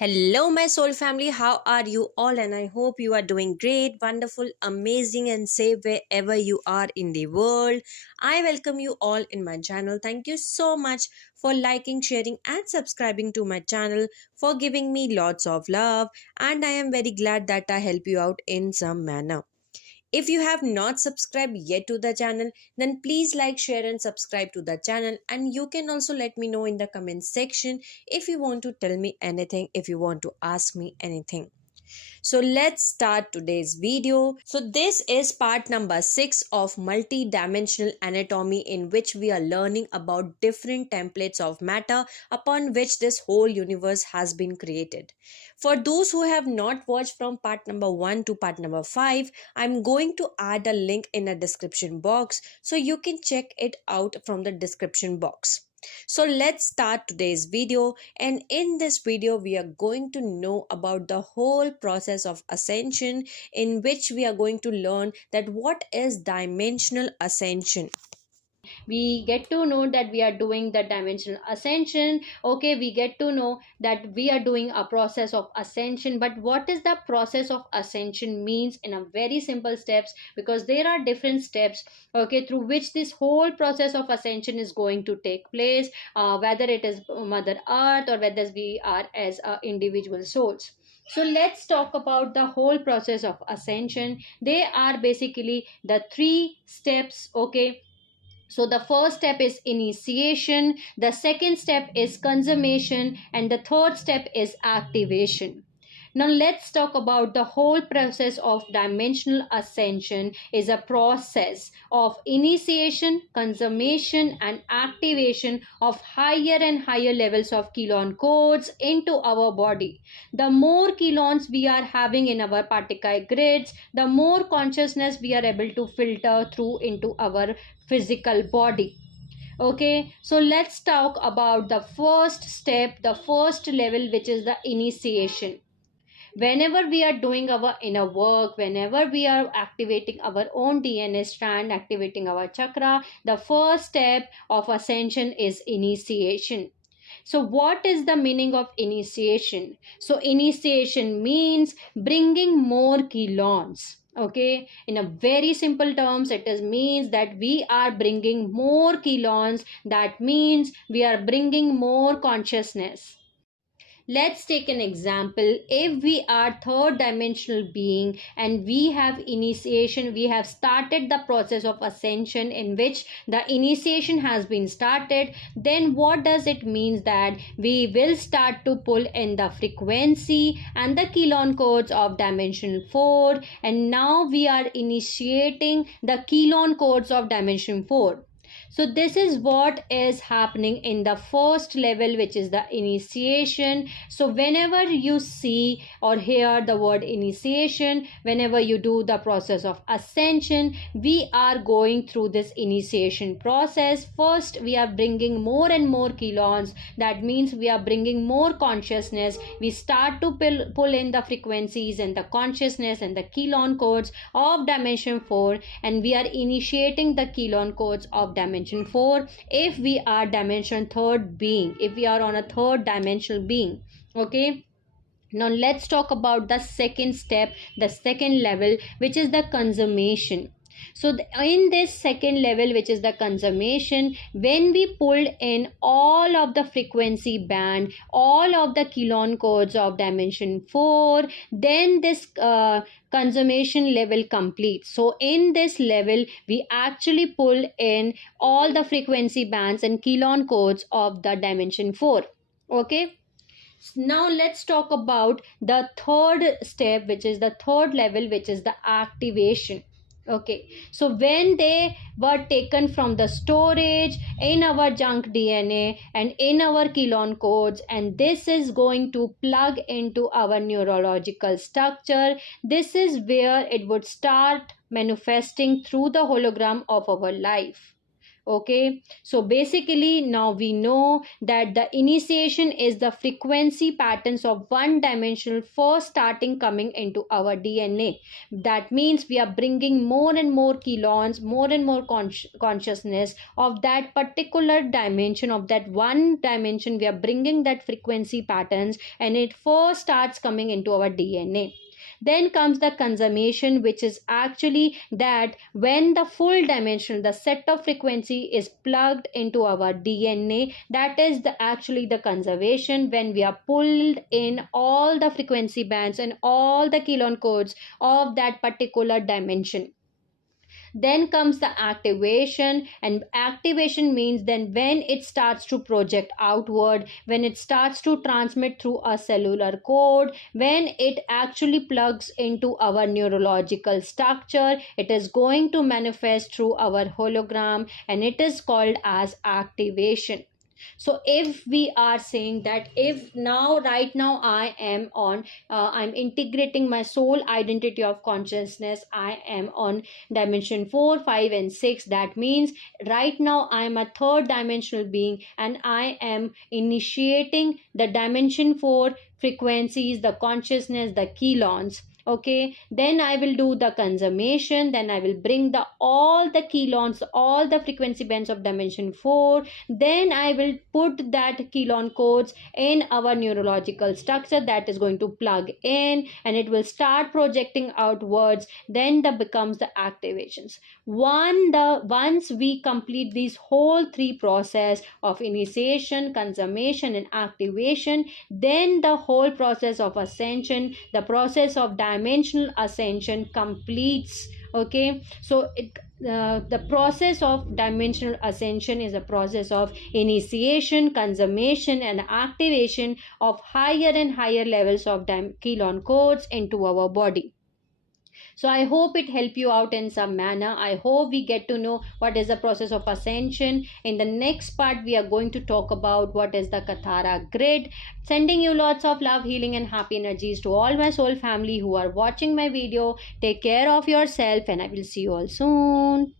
Hello, my soul family. How are you all? And I hope you are doing great, wonderful, amazing, and safe wherever you are in the world. I welcome you all in my channel. Thank you so much for liking, sharing, and subscribing to my channel, for giving me lots of love. And I am very glad that I help you out in some manner. If you have not subscribed yet to the channel, then please like, share, and subscribe to the channel. And you can also let me know in the comment section if you want to tell me anything, if you want to ask me anything. So let's start today's video. So this is part number 6 of multi-dimensional anatomy, in which we are learning about different templates of matter upon which this whole universe has been created. For those who have not watched from part number 1 to part number 5, I'm going to add a link in a description box so you can check it out from the description box. So let's start today's video, and in this video we are going to know about the whole process of ascension, in which we are going to learn that what is dimensional ascension. We get to know that we are doing the dimensional ascension. Okay, we get to know that we are doing a process of ascension, but what is the process of ascension means in a very simple steps, because there are different steps, okay, through which this whole process of ascension is going to take place, whether it is mother earth or whether we are as individual souls. So let's talk about the whole process of ascension. They are basically the three steps, okay. So the first step is initiation, the second step is consummation, and the third step is activation. Now let's talk about the whole process of dimensional ascension. Is a process of initiation, consummation, and activation of higher and higher levels of kelon codes into our body. The more kelons we are having in our particle grids, the more consciousness we are able to filter through into our physical body. Okay, so let's talk about the first step, the first level, which is the initiation. Whenever we are doing our inner work, whenever we are activating our own DNA strand, activating our chakra, the first step of ascension is initiation. So what is the meaning of initiation? So initiation means bringing more kelons. Okay, in a very simple terms, it is means that we are bringing more kelons. That means we are bringing more consciousness. Let's take an example. If we are third dimensional being and we have initiation, we have started the process of ascension in which the initiation has been started, then what does it mean? That we will start to pull in the frequency and the kelon codes of dimension 4, and now we are initiating the kelon codes of dimension 4. So this is what is happening in the first level, which is the initiation. So whenever you see or hear the word initiation, whenever you do the process of ascension, we are going through this initiation process. First, we are bringing more and more kelons. That means we are bringing more consciousness. We start to pull in the frequencies and the consciousness and the kelon codes of dimension 4, and we are initiating the kelon codes of dimension 4 if we are dimension third being, if we are on a third dimensional being. Okay, now let's talk about the second step, the second level, which is the consummation. So in this second level, which is the consummation, when we pulled in all of the frequency band, all of the kelon codes of dimension 4, then this consummation level completes. So in this level, we actually pull in all the frequency bands and kelon codes of the dimension 4. Okay, now let's talk about the third step, which is the third level, which is the activation. Okay, so when they were taken from the storage in our junk DNA and in our kelon codes, and this is going to plug into our neurological structure, this is where it would start manifesting through the hologram of our life. Okay, so basically now we know that the initiation is the frequency patterns of one dimensional first starting coming into our DNA. That means we are bringing more and more kilons, more and more consciousness of that particular dimension, of that one dimension. We are bringing that frequency patterns, and it first starts coming into our DNA. Then comes the consummation, which is actually that when the full dimension, the set of frequency is plugged into our DNA, that is actually the conservation, when we are pulled in all the frequency bands and all the kilon codes of that particular dimension. Then comes the activation, and activation means then when it starts to project outward, when it starts to transmit through a cellular code, when it actually plugs into our neurological structure, it is going to manifest through our hologram, and it is called as activation. So if we are saying that, if now right now I am on, I'm integrating my soul identity of consciousness, I am on dimension 4, 5 and 6. That means right now I am a third dimensional being, and I am initiating the dimension 4 frequencies, the consciousness, the kilons. Okay, then I will do the consummation, then I will bring the all the kilons, all the frequency bands of dimension 4. Then I will put that kilon codes in our neurological structure, that is going to plug in, and it will start projecting outwards. Then the becomes the activations. Once we complete these whole three process of initiation, consummation and activation, then the whole process of ascension, the process of dimensional ascension completes. Okay, so the process of dimensional ascension is a process of initiation, consummation and activation of higher and higher levels of kilon codes into our body. So I hope it helped you out in some manner. I hope we get to know what is the process of ascension. In the next part, we are going to talk about what is the Kathara grid. Sending you lots of love, healing and happy energies to all my soul family who are watching my video. Take care of yourself, and I will see you all soon.